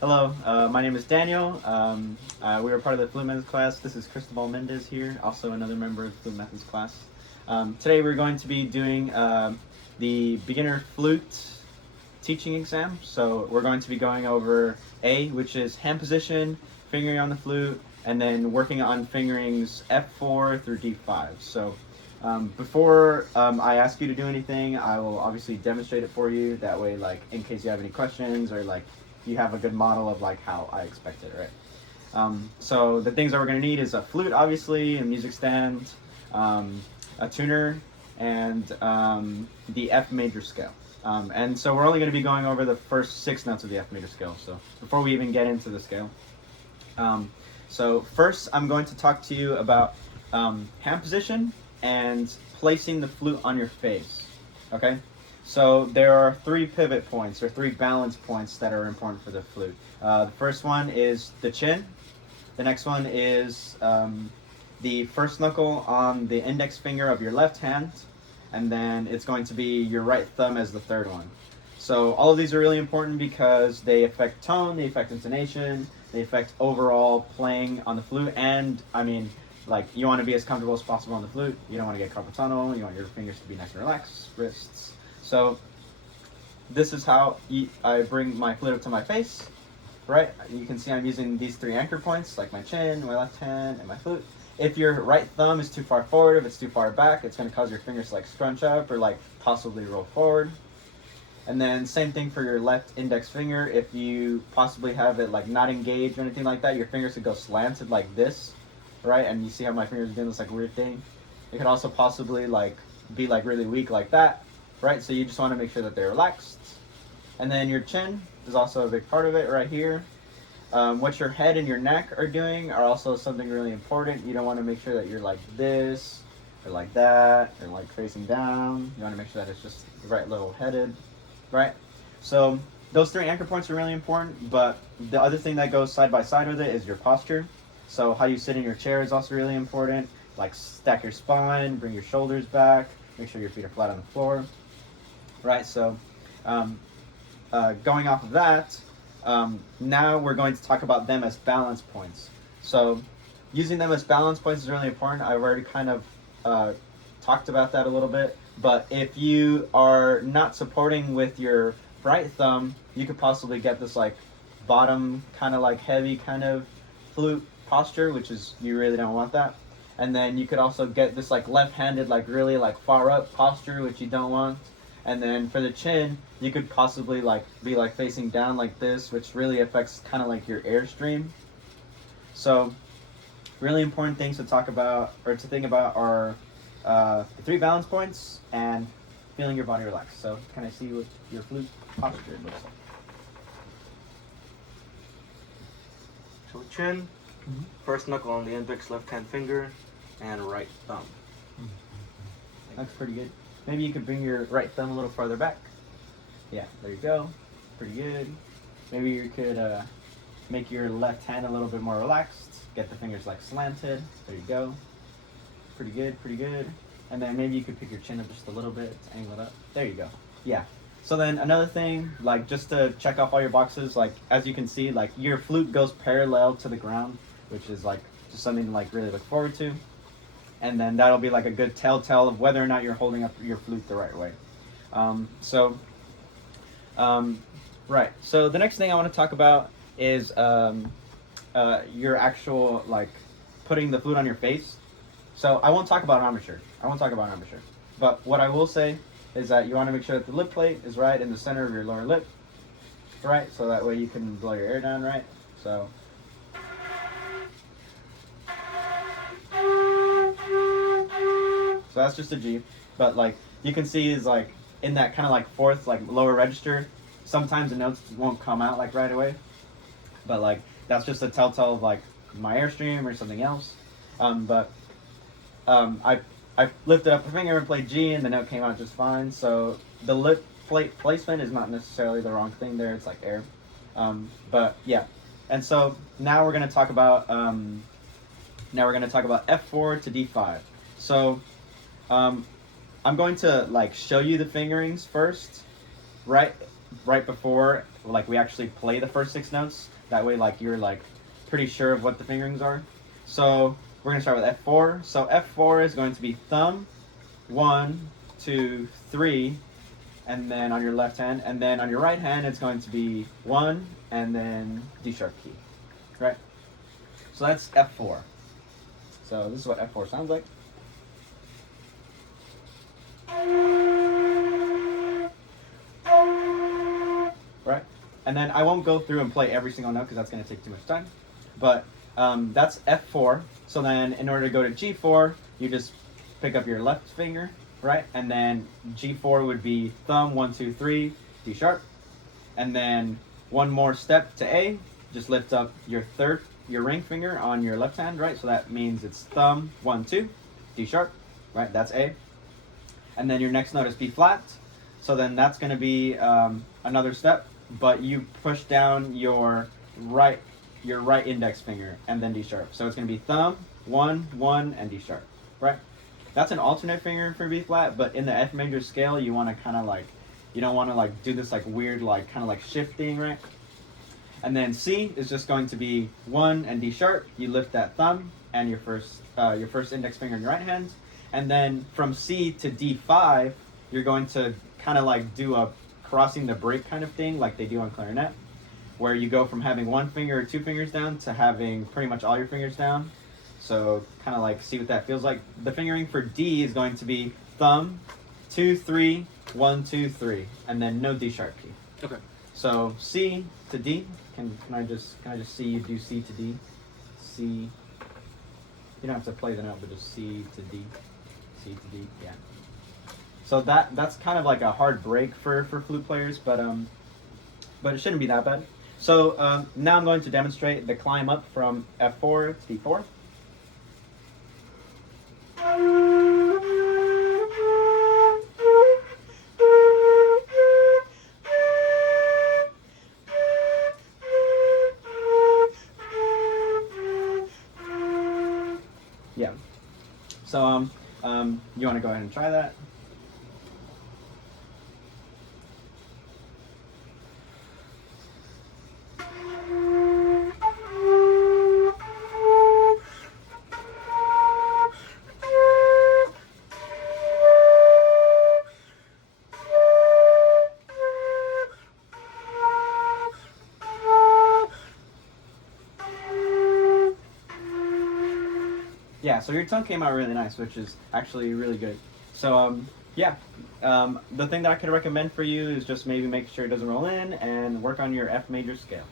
Hello, my name is Daniel. We are part of the Flute Methods class. This is Cristobal Mendez here, also another member of the Flute Methods class. Today we're going to be doing the beginner flute teaching exam. So we're going to be going over A, which is hand position, fingering on the flute, and then working on fingerings F4 through D5. So before I ask you to do anything, I will obviously demonstrate it for you. That way, like, in case you have any questions or like you have a good model of like how I expect it, right? So the things that we're going to need is a flute, obviously, a music stand, a tuner, and the F major scale. And so we're only going to be going over the first 6 notes of the F major scale. So before we even get into the scale, so first I'm going to talk to you about hand position and placing the flute on your face. Okay. So there are 3 pivot points or 3 balance points that are important for the flute. The first one is the chin. The next one is the first knuckle on the index finger of your left hand. And then it's going to be your right thumb as the third one. So all of these are really important because they affect tone, they affect intonation, they affect overall playing on the flute. And I mean, like, you want to be as comfortable as possible on the flute. You don't want to get carpal tunnel. You want your fingers to be nice and relaxed, wrists. So this is how I bring my flute up to my face, right? You can see I'm using these 3 anchor points, like my chin, my left hand, and my flute. If your right thumb is too far forward, if it's too far back, it's going to cause your fingers to like scrunch up or like possibly roll forward. And then same thing for your left index finger. If you possibly have it like not engaged or anything like that, your fingers could go slanted like this, right? And you see how my fingers are doing this like weird thing. It could also possibly like be like really weak like that, right? So you just want to make sure that they're relaxed. And then your chin is also a big part of it right here. What your head and your neck are doing are also something really important. You don't want to make sure that you're like this or like that or like facing down. You want to make sure that it's just the right level headed, right? So those 3 anchor points are really important, but the other thing that goes side by side with it is your posture. So how you sit in your chair is also really important. Like, stack your spine, bring your shoulders back, make sure your feet are flat on the floor, right? So going off of that, now we're going to talk about them as balance points. So using them as balance points is really important. I've already kind of talked about that a little bit, but if you are not supporting with your right thumb, you could possibly get this like bottom kind of like heavy kind of flute posture, which is, you really don't want that. And then you could also get this like left-handed, like really like far up posture, which you don't want. And then for the chin, you could possibly like be like facing down like this, which really affects kind of like your airstream. So really important things to talk about or to think about are the 3 balance points and feeling your body relax. So can I see what your flute posture looks like? So chin, first knuckle on the index left hand finger, and right thumb. Looks pretty good. Maybe you could bring your right thumb a little farther back. Yeah, there you go. Pretty good. Maybe you could make your left hand a little bit more relaxed. Get the fingers like slanted. There you go. Pretty good, pretty good. And then maybe you could pick your chin up just a little bit to angle it up. There you go. Yeah. So then another thing, like just to check off all your boxes, like as you can see, like your flute goes parallel to the ground, which is like just something to like really look forward to. And then that'll be like a good telltale of whether or not you're holding up your flute the right way. Right. So the next thing I want to talk about is your actual like putting the flute on your face. So I won't talk about embouchure. But what I will say is that you want to make sure that the lip plate is right in the center of your lower lip, right? So that way you can blow your air down, right? So. So that's just a G, but like you can see is like in that kind of like fourth like lower register, sometimes the notes won't come out like right away, but like that's just a telltale of like my airstream or something else. I lifted up a finger and played G, and the note came out just fine. So the lip plate placement is not necessarily the wrong thing there. It's like air, but yeah. And so now we're gonna talk about F4 to D5. So I'm going to like show you the fingerings first, right? right before like we actually play the first 6 notes. That way, like you're like pretty sure of what the fingerings are. So we're gonna start with F4. So F4 is going to be thumb, 1, 2, 3, and then on your left hand, and then on your right hand it's going to be 1 and then D sharp key, right? So that's F4. So this is what F4 sounds like. Right? And then I won't go through and play every single note because that's going to take too much time. But that's F4. So then in order to go to G4, you just pick up your left finger, right? And then G4 would be thumb, 1, 2, 3, D sharp. And then one more step to A, just lift up your ring finger on your left hand, right? So that means it's thumb, 1, 2, D sharp, right? That's A. And then your next note is B flat. So then that's going to be another step, but you push down your right index finger and then D sharp. So it's going to be thumb, 1, 1, and D sharp, right? That's an alternate finger for B flat, but in the F major scale, you want to kind of like, you don't want to like do this like weird like kind of like shifting, right? And then C is just going to be 1 and D sharp. You lift that thumb and your first index finger in your right hand, and then from C to D5, you're going to kind of like do a crossing the break kind of thing like they do on clarinet, where you go from having one finger or two fingers down to having pretty much all your fingers down. So kind of like see what that feels like. The fingering for D is going to be thumb, 2, 3, 1, 2, 3, and then no D sharp key. Okay. So C to D. Can I just see you do C to D? C. You don't have to play the note, but just C to D. C to D. Yeah. So that's kind of like a hard break for flute players, but it shouldn't be that bad. So now I'm going to demonstrate the climb up from F4 to D4. Yeah. So you want to go ahead and try that? Yeah, so your tongue came out really nice, which is actually really good. So yeah, the thing that I could recommend for you is just maybe make sure it doesn't roll in and work on your F major scale.